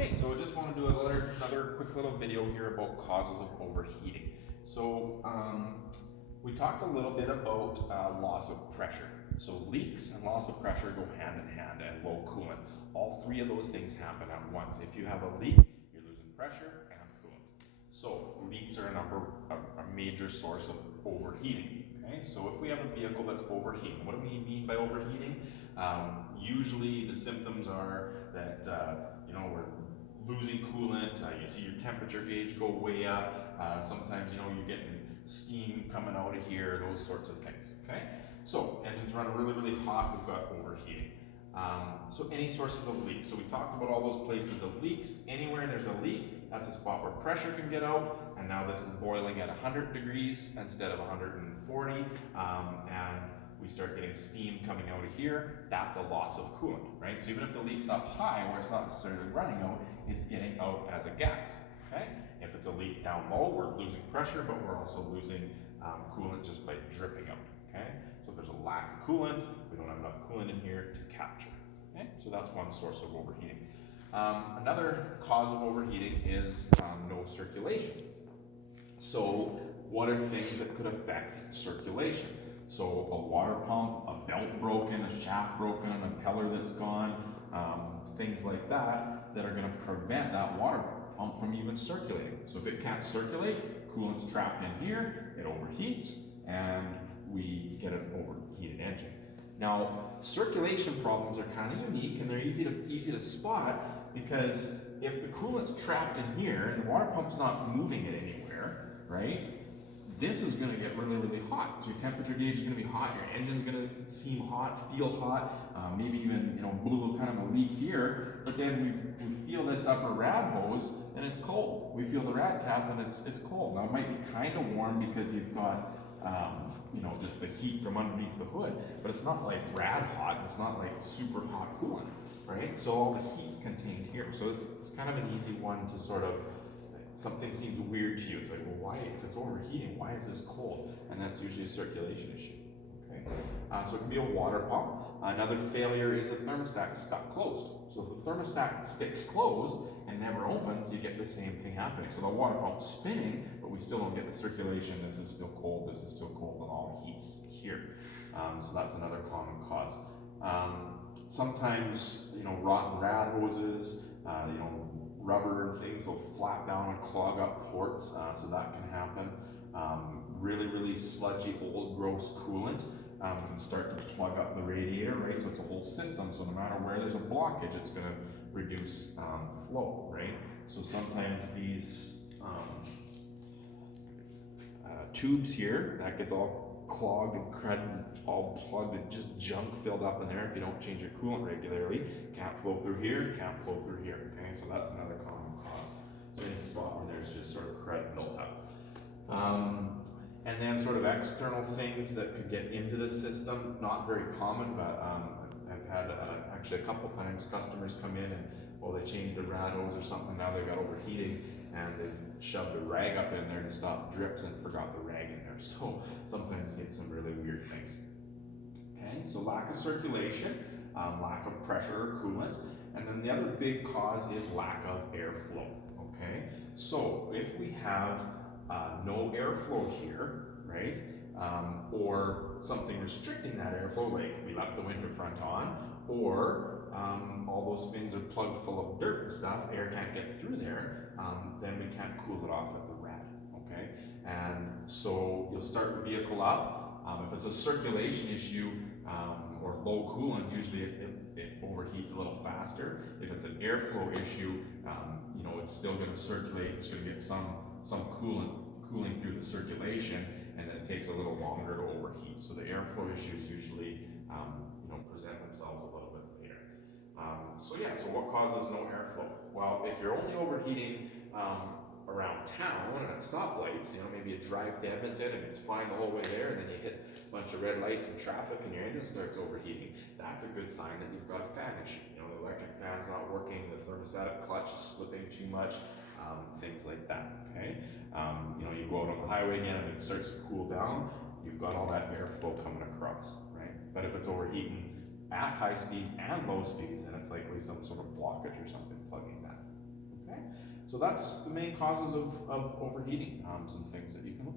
Okay, so I just want to do another quick little video here about causes of overheating. So we talked a little bit about loss of pressure. So leaks and loss of pressure go hand in hand, and low coolant. All three of those things happen at once. If you have a leak, you're losing pressure and coolant. So leaks are a major source of overheating. Okay, so if we have a vehicle that's overheating, what do we mean by overheating? Usually the symptoms are that we're losing coolant. You see your temperature gauge go way up. Sometimes you're getting steam coming out of here. Those sorts of things. Okay, so engines running really hot. We've got overheating. So any sources of leaks. So we talked about all those places of leaks. Anywhere there's a leak, that's a spot where pressure can get out. And now this is boiling at 100 degrees instead of 140. And we start getting steam coming out of here. That's a loss of coolant, right? So even if the leak's up high where it's not necessarily running out, it's getting out as a gas, okay? If it's a leak down low, we're losing pressure, but we're also losing coolant just by dripping out, okay? So if there's a lack of coolant, we don't have enough coolant in here to capture, okay? So that's one source of overheating. Another cause of overheating is no circulation. So what are things that could affect circulation? So a water pump, a belt broken, a shaft broken, an impeller that's gone, things like that are going to prevent that water pump from even circulating. So if it can't circulate, coolant's trapped in here, it overheats, and we get an overheated engine. Now, circulation problems are kind of unique, and they're easy to spot, because if the coolant's trapped in here and the water pump's not moving it anywhere, right? This is going to get really hot. So your temperature gauge is going to be hot. Your engine's going to seem hot, feel hot. Maybe even blew kind of a leak here. But then we feel this upper rad hose and it's cold. We feel the rad cap and it's cold. Now it might be kind of warm because you've got just the heat from underneath the hood. But it's not like rad hot. It's not like super hot coolant, right? So all the heat's contained here. So it's kind of an easy one to sort of. Something seems weird to you. It's like, well, why, if it's overheating, why is this cold? And that's usually a circulation issue, okay? So it can be a water pump. Another failure is a thermostat stuck closed. So if the thermostat sticks closed and never opens, you get the same thing happening. So the water pump's spinning, but we still don't get the circulation. This is still cold, this is still cold, and all the heat's here. So that's another common cause. Sometimes, rotten rad hoses, rubber and things will flap down and clog up ports, so that can happen. Really sludgy, old, gross coolant can start to plug up the radiator, right? So it's a whole system, so no matter where there's a blockage, it's going to reduce flow, right? So sometimes these tubes here, that gets all clogged and crud and all plugged and just junk filled up in there if you don't change your coolant regularly. Can't flow through here, can't flow through here, okay? So that's another common cause. So any spot where there's just sort of crud built up. And then sort of external things that could get into the system, not very common, but I've had actually a couple times customers come in and, they changed the rad hose or something, now they've got overheating, and they've shoved a rag up in there to stop drips and forgot the rag in there. So sometimes you get some really weird things. Okay, so lack of circulation, lack of pressure or coolant, and then the other big cause is lack of airflow. Okay, so if we have no airflow here, right, or something restricting that airflow, like we left the winter front on, or all those fins are plugged full of dirt and stuff, air can't get through there, then we can't cool it off at the rad, okay? And so you'll start the vehicle up. If it's a circulation issue or low coolant, usually it overheats a little faster. If it's an airflow issue, it's still going to circulate, it's going to get some cooling through the circulation, and then it takes a little longer to overheat. So the airflow issues usually present themselves a little bit later. So what causes no airflow? Well, if you're only overheating around town and at stoplights, maybe you drive to Edmonton and it's fine the whole way there, and then you hit a bunch of red lights and traffic and your engine starts overheating, that's a good sign that you've got a fan issue. The electric fan's not working, the thermostatic clutch is slipping too much, things like that, okay? You go out on the highway again and it starts to cool down, you've got all that airflow coming across, right? But if it's overheating at high speeds and low speeds, then it's likely some sort of blockage or something plugging that. So that's the main causes of overheating, some things that you can